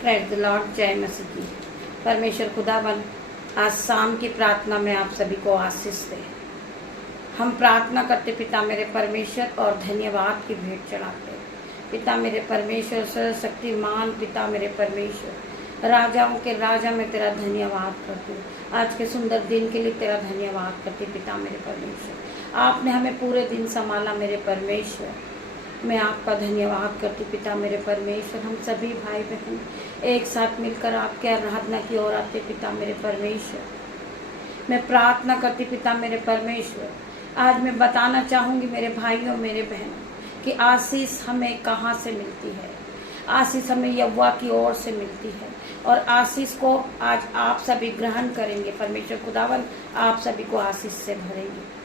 Praise the Lord. जय मसीह की। परमेश्वर खुदावन आज शाम की प्रार्थना में आप सभी को आशीष दे। हम प्रार्थना करते पिता मेरे परमेश्वर और धन्यवाद की भेंट चढ़ाते पिता मेरे परमेश्वर, सर्वशक्तिमान पिता मेरे परमेश्वर, राजाओं के राजा में तेरा धन्यवाद करती हूँ। आज के सुंदर दिन के लिए तेरा धन्यवाद करती पिता मेरे परमेश्वर। आपने हमें पूरे दिन संभाला मेरे परमेश्वर, मैं आपका धन्यवाद करती पिता मेरे परमेश्वर। हम सभी भाई बहन एक साथ मिलकर आपके आराधना की ओर आते पिता मेरे परमेश्वर। मैं प्रार्थना करती पिता मेरे परमेश्वर। आज मैं बताना चाहूँगी मेरे भाइयों मेरे बहनों कि आशीष हमें कहाँ से मिलती है। आशीष हमें यहोवा की ओर से मिलती है और आशीष को आज आप सभी ग्रहण करेंगे। परमेश्वर खुदावन आप सभी को आशीष से भरेंगे।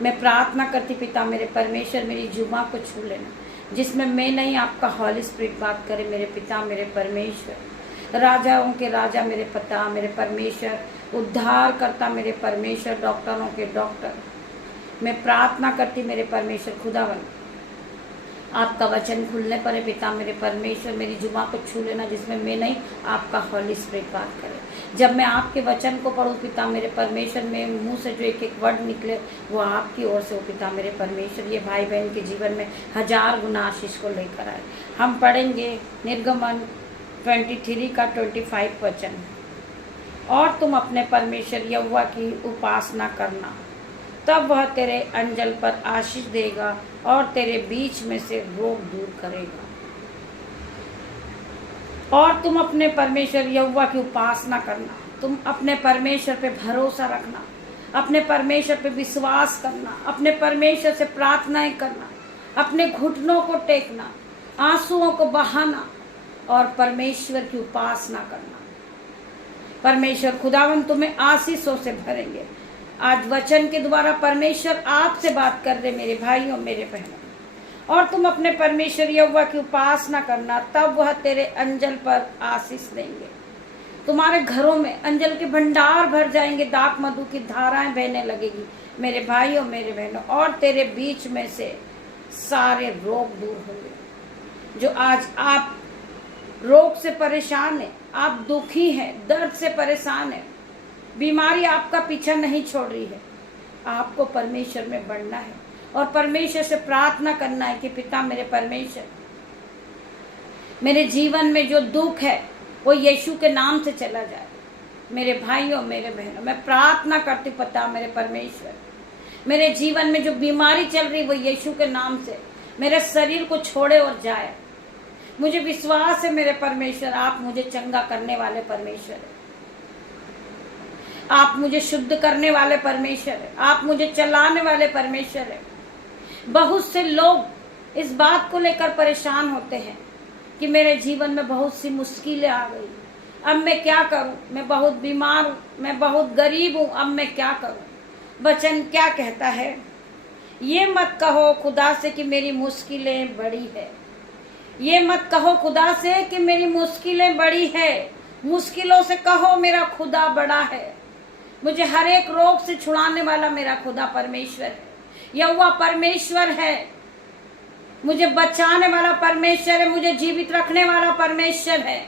मैं प्रार्थना करती पिता मेरे परमेश्वर, मेरी जुमा को छू लेना जिसमें मैं नहीं आपका हॉली स्पिरिट बात करे मेरे पिता मेरे परमेश्वर। राजाओं के राजा मेरे पिता मेरे परमेश्वर, उद्धार करता मेरे परमेश्वर, डॉक्टरों के डॉक्टर। मैं प्रार्थना करती मेरे परमेश्वर खुदावन आपका वचन खुलने पर है पिता मेरे परमेश्वर, मेरी जुमा को छू लेना जिसमें मैं नहीं आपका हॉली स्पिरिट बात करे। जब मैं आपके वचन को पढ़ूँ पिता मेरे परमेश्वर, मेरे मुंह से जो एक एक वर्ड निकले वो आपकी ओर से हो पिता मेरे परमेश्वर। ये भाई बहन के जीवन में 1000 गुना आशीष को लेकर आए। हम पढ़ेंगे निर्गमन 23 का 25 वचन। और तुम अपने परमेश्वर यहोवा की उपासना करना, तब वह तेरे अंजल पर आशीष देगा और तेरे बीच में से रोग दूर करेगा। और तुम अपने परमेश्वर यहोवा की उपासना करना, तुम अपने परमेश्वर पे भरोसा रखना, अपने परमेश्वर पे विश्वास करना, अपने परमेश्वर से प्रार्थनाएं करना, अपने घुटनों को टेकना, आंसुओं को बहाना और परमेश्वर की उपासना करना। परमेश्वर खुदावन तुम्हें आशीषों से भरेंगे। आज वचन के द्वारा परमेश्वर आपसे बात कर रहे मेरे भाइयों मेरे बहनों। और तुम अपने परमेश्वर यहोवा की उपासना करना, तब वह तेरे अंजल पर आशीष देंगे। तुम्हारे घरों में अंजल के भंडार भर जाएंगे, दाख मधु की धाराएं बहने लगेगी मेरे भाइयों मेरे बहनों। और तेरे बीच में से सारे रोग दूर होंगे। जो आज आप रोग से परेशान है, आप दुखी हैं, दर्द से परेशान है, बीमारी आपका पीछा नहीं छोड़ रही है, आपको परमेश्वर में बढ़ना है और परमेश्वर से प्रार्थना करना है कि पिता मेरे परमेश्वर, मेरे जीवन में जो दुख है वो यीशु के नाम से चला जाए। मेरे भाइयों मेरे बहनों, मैं प्रार्थना करती पिता मेरे परमेश्वर, मेरे जीवन में जो बीमारी चल रही वो यीशु के नाम से मेरे शरीर को छोड़े और जाए। मुझे विश्वास है मेरे परमेश्वर, आप मुझे चंगा करने वाले परमेश्वर है, आप मुझे शुद्ध करने वाले परमेश्वर है, आप मुझे चलाने वाले परमेश्वर है। बहुत से लोग इस बात को लेकर परेशान होते हैं कि मेरे जीवन में बहुत सी मुश्किलें आ गई, अब मैं क्या करूं, मैं बहुत बीमार हूं, मैं बहुत गरीब हूं, अब मैं क्या करूं। वचन क्या कहता है? ये मत कहो खुदा से कि मेरी मुश्किलें बड़ी है। ये मत कहो खुदा से कि मेरी मुश्किलें बड़ी है। मुश्किलों से कहो मेरा खुदा बड़ा है। मुझे हर एक रोग से छुड़ाने वाला मेरा खुदा परमेश्वर है, यहोवा परमेश्वर है। मुझे बचाने वाला परमेश्वर है, मुझे जीवित रखने वाला परमेश्वर है,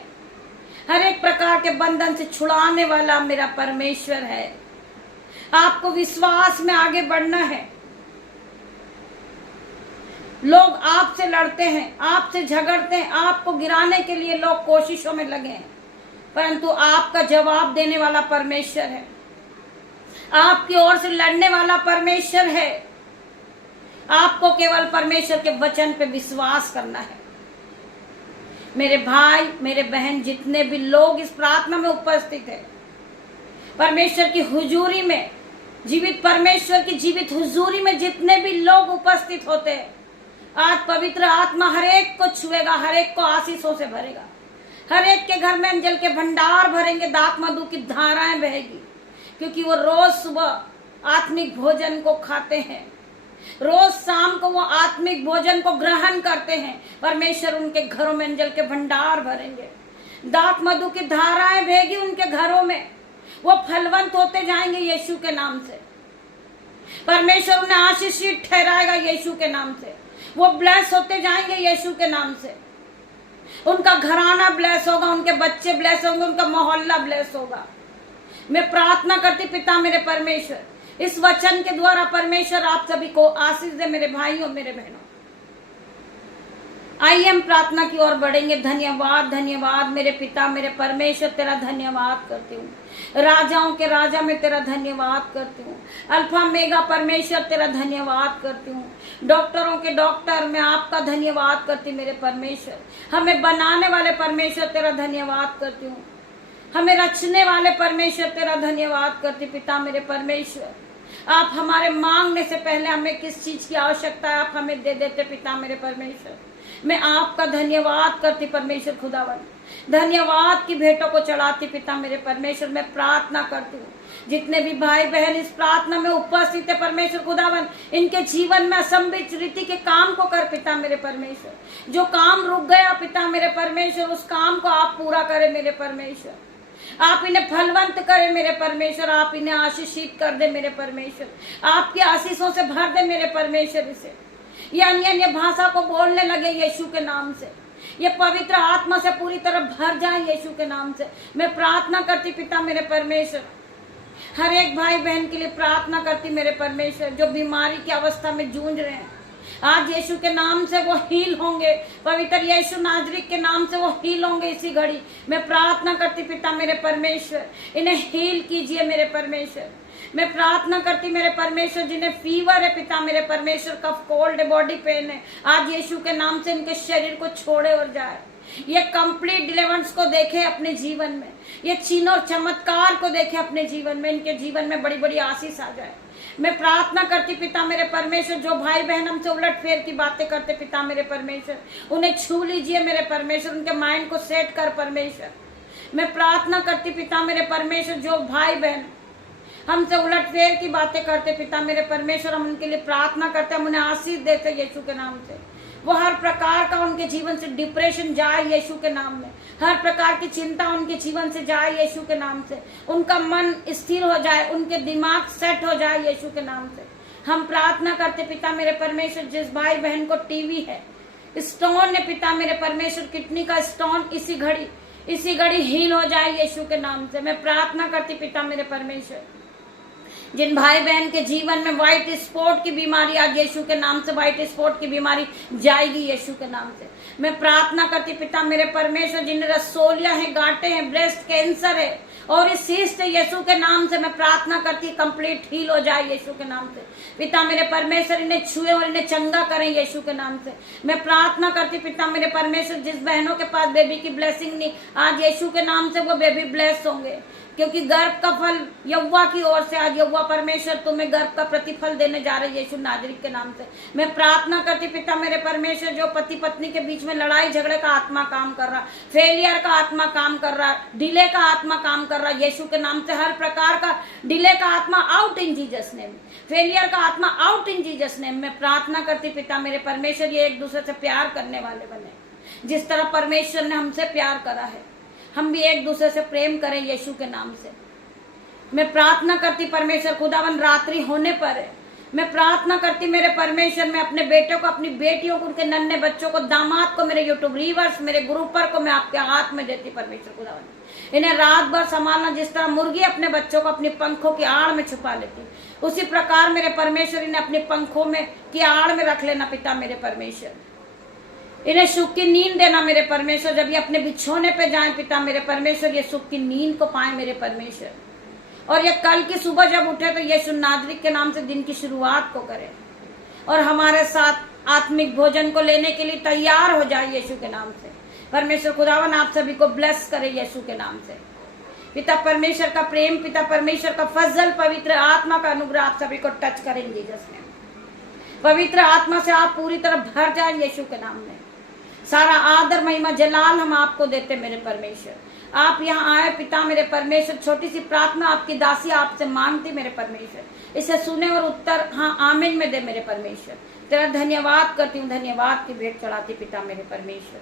हर एक प्रकार के बंधन से छुड़ाने वाला मेरा परमेश्वर है। आपको विश्वास में आगे बढ़ना है। लोग आपसे लड़ते हैं, आपसे झगड़ते हैं, आपको गिराने के लिए लोग कोशिशों में लगे हैं, परंतु आपका जवाब देने वाला परमेश्वर है, आपकी ओर से लड़ने वाला परमेश्वर है। आपको केवल परमेश्वर के वचन पे विश्वास करना है। मेरे भाई मेरे बहन, जितने भी लोग इस प्रार्थना में उपस्थित हैं, परमेश्वर की हुजूरी में, जीवित परमेश्वर की जीवित हुजूरी में जितने भी लोग उपस्थित होते हैं, आज पवित्र आत्मा हर एक को छुएगा, हर एक को आशीषों से भरेगा, हर एक के घर में अंजल के भंडार भरेंगे, दाख मधु की धाराएं बहेगी, क्योंकि वो रोज सुबह आत्मिक भोजन को खाते हैं, रोज शाम को वो आत्मिक भोजन को ग्रहण करते हैं। परमेश्वर उनके घरों में अंजल के भंडार भरेंगे, दाख मधु की धाराएं बहेगी उनके घरों में, वो फलवंत होते जाएंगे यीशु के नाम से। परमेश्वर उन्हें आशीषित ठहराएगा यीशु के नाम से, वो ब्लेस होते जाएंगे यीशु के नाम से। उनका घराना ब्लेस होगा, उनके बच्चे ब्लेस होंगे, उनका मोहल्ला ब्लेस होगा। मैं प्रार्थना करती पिता मेरे परमेश्वर, इस वचन के द्वारा परमेश्वर आप सभी को आशीष दे मेरे भाइयों मेरे बहनों। आइए हम प्रार्थना की ओर बढ़ेंगे। धन्यवाद धन्यवाद मेरे पिता मेरे परमेश्वर, तेरा धन्यवाद करती हूँ। राजाओं के राजा मैं तेरा धन्यवाद करती हूँ। अल्फा मेगा परमेश्वर तेरा धन्यवाद करती हूँ। डॉक्टरों के डॉक्टर मैं आपका धन्यवाद करती मेरे परमेश्वर। हमें बनाने वाले परमेश्वर तेरा धन्यवाद करती हूँ। हमें रचने वाले परमेश्वर तेरा धन्यवाद करती पिता मेरे परमेश्वर। आप हमारे मांगने से पहले हमें किस चीज की आवश्यकता है आप हमें दे देते पिता मेरे परमेश्वर। मैं आपका धन्यवाद करती परमेश्वर खुदावन। धन्यवाद की भेंटों को चढ़ाती पिता मेरे परमेश्वर। मैं प्रार्थना करती हूँ जितने भी भाई बहन इस प्रार्थना में उपस्थित है परमेश्वर खुदावन, इनके जीवन में असंभित रीति के काम को कर पिता मेरे परमेश्वर। जो काम रुक गया पिता मेरे परमेश्वर, उस काम को आप पूरा करें मेरे परमेश्वर। आप इन्हें फलवंत करें मेरे परमेश्वर। आप इन्हें आशीषित कर दे मेरे परमेश्वर। आपकी आशीषों से भर दे मेरे परमेश्वर। इसे ये अन्य भाषा को बोलने लगे यीशु के नाम से। ये पवित्र आत्मा से पूरी तरह भर जाए यीशु के नाम से। मैं प्रार्थना करती पिता मेरे परमेश्वर। हर एक भाई बहन के लिए प्रार्थना करती मेरे परमेश्वर जो बीमारी की अवस्था में जूझ रहे हैं। आज यीशु के नाम से वो हील होंगे। पवित्र यीशु नाजरीक के नाम से वो हील होंगे इसी घड़ी। मैं प्रार्थना करती पिता मेरे परमेश्वर, इन्हें हील कीजिए मेरे परमेश्वर। मैं प्रार्थना करती मेरे परमेश्वर जिन्हें फीवर है पिता मेरे परमेश्वर, कफ कोल्ड है, बॉडी पेन है, आज यीशु के नाम से इनके शरीर को छोड़े और जाए। ये कंप्लीट डिलीवरेंस को देखे अपने जीवन में, ये चिन्ह और चमत्कार को देखे अपने जीवन में, इनके जीवन में बड़ी बड़ी आशीष आ जाए। मैं प्रार्थना करती पिता मेरे परमेश्वर जो भाई बहन हमसे उलट फेर की बातें करते पिता मेरे परमेश्वर, उन्हें छू लीजिए मेरे परमेश्वर, उनके माइंड को सेट कर परमेश्वर। मैं प्रार्थना करती पिता मेरे परमेश्वर जो भाई बहन हमसे उलट फेर की बातें करते पिता मेरे परमेश्वर, हम उनके लिए प्रार्थना करते, हम उन्हें आशीष देते यीशु के नाम से। वो हर प्रकार का उनके जीवन से डिप्रेशन जाए यीशु के नाम में, हर प्रकार की चिंता उनके जीवन से जाए यीशु के नाम से, उनका मन स्थिर हो जाए, उनके दिमाग सेट हो जाए यीशु के नाम से। हम प्रार्थना करते पिता मेरे परमेश्वर जिस भाई बहन को टीवी है, स्टोन है पिता मेरे परमेश्वर, किडनी का स्टोन इसी घड़ी हील हो जाए यीशु के नाम से। मैं प्रार्थना करती पिता मेरे परमेश्वर जिन भाई बहन के जीवन में व्हाइट स्पॉट की बीमारी, आज यीशु के नाम से व्हाइट स्पॉट की बीमारी जाएगी यीशु के नाम से। मैं प्रार्थना करती पिता मेरे परमेश्वर जिन्हें रसोलिया है, गांठें हैं, ब्रेस्ट कैंसर है और इस सिस्ट यीशु के नाम से मैं प्रार्थना करती कंप्लीट हील हो जाए यीशु के नाम से। पिता मेरे परमेश्वर इन्हें छुए और इन्हें चंगा करें यीशु के नाम से। मैं प्रार्थना करती पिता मेरे परमेश्वर जिस बहनों के पास बेबी की ब्लेसिंग नहीं, आज यीशु के नाम से वो बेबी ब्लेस होंगे, क्योंकि गर्भ का फल यहोवा की ओर से आज यहोवा परमेश्वर तुम्हें गर्भ का प्रतिफल देने जा रहे यीशु नाजरीक के नाम से। मैं प्रार्थना करती पिता मेरे परमेश्वर जो पति पत्नी के बीच में लड़ाई झगड़े का आत्मा काम कर रहा, फेलियर का आत्मा काम कर रहा, डिले का आत्मा काम कर रहा, यीशु के नाम से हर प्रकार का डिले का आत्मा out in Jesus name, failure का आत्मा आउट इन जीसस नेम। मैं प्रार्थना करती पिता मेरे परमेश्वर ये एक दूसरे से प्यार करने वाले बने, जिस तरह परमेश्वर ने हमसे प्यार करा है हम भी एक दूसरे से प्रेम करें यीशु के नाम से। मैं प्रार्थना करती परमेश्वर खुदावन रात्रि होने पर है, मैं प्रार्थना करती मेरे परमेश्वर मैं अपने बेटे को, अपनी बेटियों को, उनके नन्हे बच्चों को, दामाद को, मेरे यूट्यूब रीवर्स, मेरे ग्रुपर को मैं आपके हाथ में देती परमेश्वर खुदावन। इन्हें रात भर संभालना, जिस तरह मुर्गी अपने बच्चों को अपनी पंखों की आड़ में छुपा लेती, उसी प्रकार मेरे परमेश्वर इन्हें अपने पंखों में की आड़ में रख लेना पिता मेरे परमेश्वर। इन्हें सुख की नींद देना मेरे परमेश्वर, जब ये अपने बिछोने पे जाएं पिता मेरे परमेश्वर ये सुख की नींद को पाए मेरे परमेश्वर, और ये कल की सुबह जब उठे तो यीशु नाजरीक के नाम से दिन की शुरुआत को करे और हमारे साथ आत्मिक भोजन को लेने के लिए तैयार हो जाए यीशु के नाम से। परमेश्वर खुदावन आप सभी को ब्लेस करे यीशु के नाम से। पिता परमेश्वर का प्रेम, पिता परमेश्वर का फजल, पवित्र आत्मा का अनुग्रह आप सभी को टच करेंगे जिसमें पवित्र आत्मा से आप पूरी तरह भर जाए यीशु के नाम में। सारा आदर महिमा जलाल हम आपको देते मेरे परमेश्वर। आप यहाँ आए पिता मेरे परमेश्वर, छोटी सी प्रार्थना आपकी दासी आपसे मांगती मेरे परमेश्वर, इसे सुने और उत्तर हाँ आमीन में दे मेरे परमेश्वर। तेरा धन्यवाद करती हूँ, धन्यवाद की भेंट चढ़ाती पिता मेरे परमेश्वर।